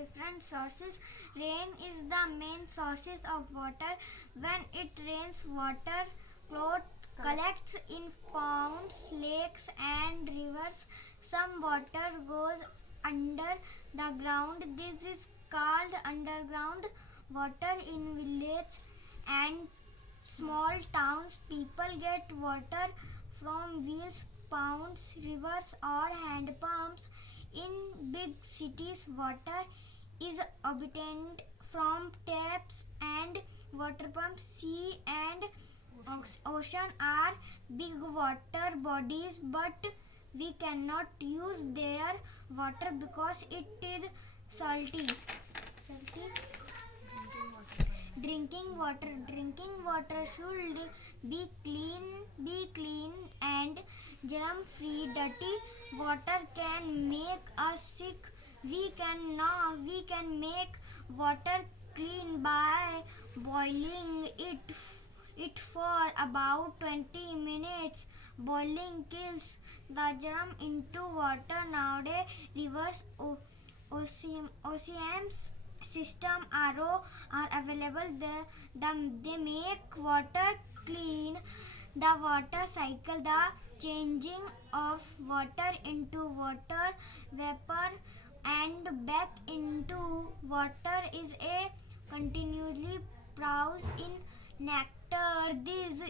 different sources. Rain is the main sources of water. When it rains, water collects in ponds, lakes, and rivers. Some water goes under the ground. This is called underground water. In villages and small towns, people get water from wells, ponds, rivers, or hand pumps. In big cities, water is obtained from taps and water pumps. Sea and ocean are big water bodies, but we cannot use their water because it is salty. Drinking water should be clean and germ free. Dirty water can make us sick. We can make water clean by boiling it for about 20 minutes. Boiling kills the germ into water. Nowadays, rivers, oceans, system RO are available. They make water clean. The water cycle, the changing of water into water vapor and back into water, is a continuously process in nectar. This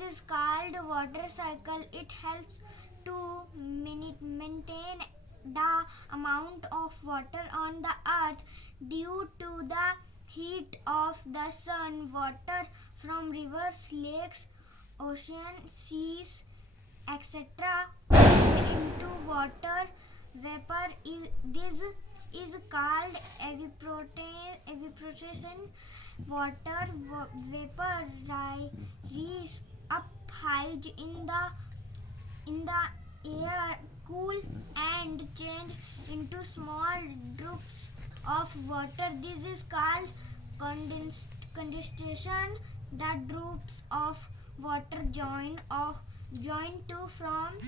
is called water cycle. It helps to maintain the amount of water on the earth. Due to the heat of the sun, water from rivers, lakes, oceans, seas, etc. into water vapor. This is called evaporation. Water vapor rise up high in the air, cool and change into small drops of water. This is called condensation. The drops of water join to from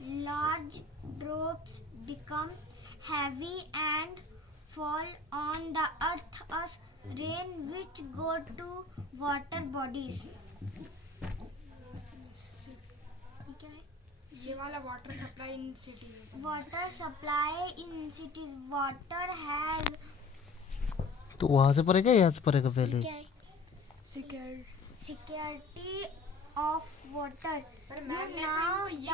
large drops become heavy and fall on the earth as rain, which go to water bodies. ये वाला water supply in city water supply in cities water has तो वहाँ से पड़ेगा यहाँ से पड़ेगा पहले security of water. Now the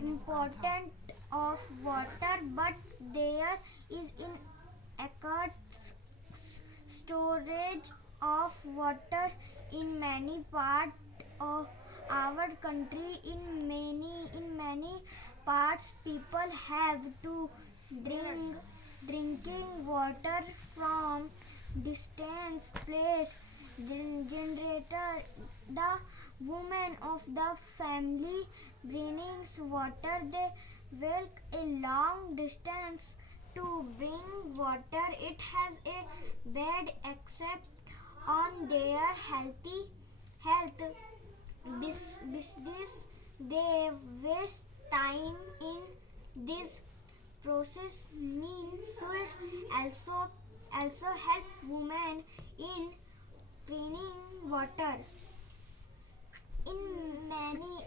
important of water, but there is inadequate storage of water in many parts of our country. In many parts, people have to drinking water from distant place. Generator, the women of the family brings water. They walk a long distance to bring water. It has a bad effect on their health. This they waste time in this process. Men should also help women in cleaning water. In many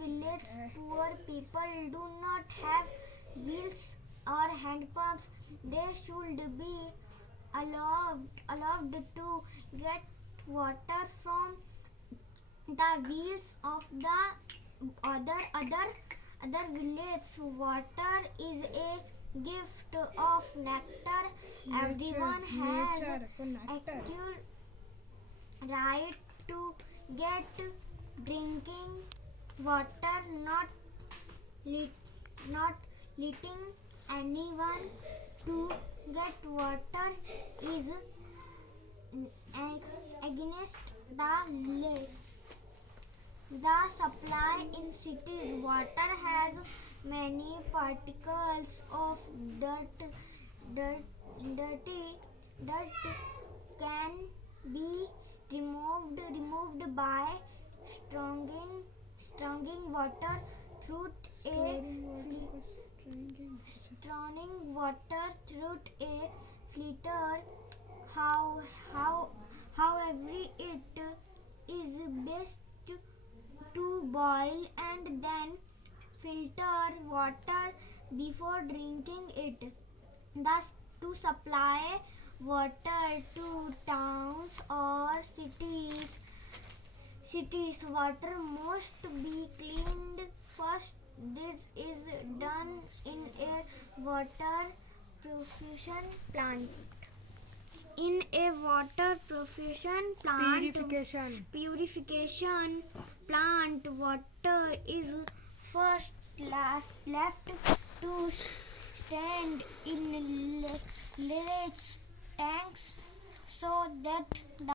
villages, poor people do not have wells or hand pumps. They should be allowed to get water from the wells of the other villages. Water is a gift of nectar. Everyone has equal right to get drinking water. Not letting anyone to get water is against the law. The supply in cities, water has many particles of dirt. Dirt can be removed by stronging water through a running water through a filter. However, it is best to boil and then filter water before drinking it. Thus, to supply water to towns or cities, water must be cleaned first. This is done in a water purification plant. In a water purification plant, water is first left to stand in large tanks so that the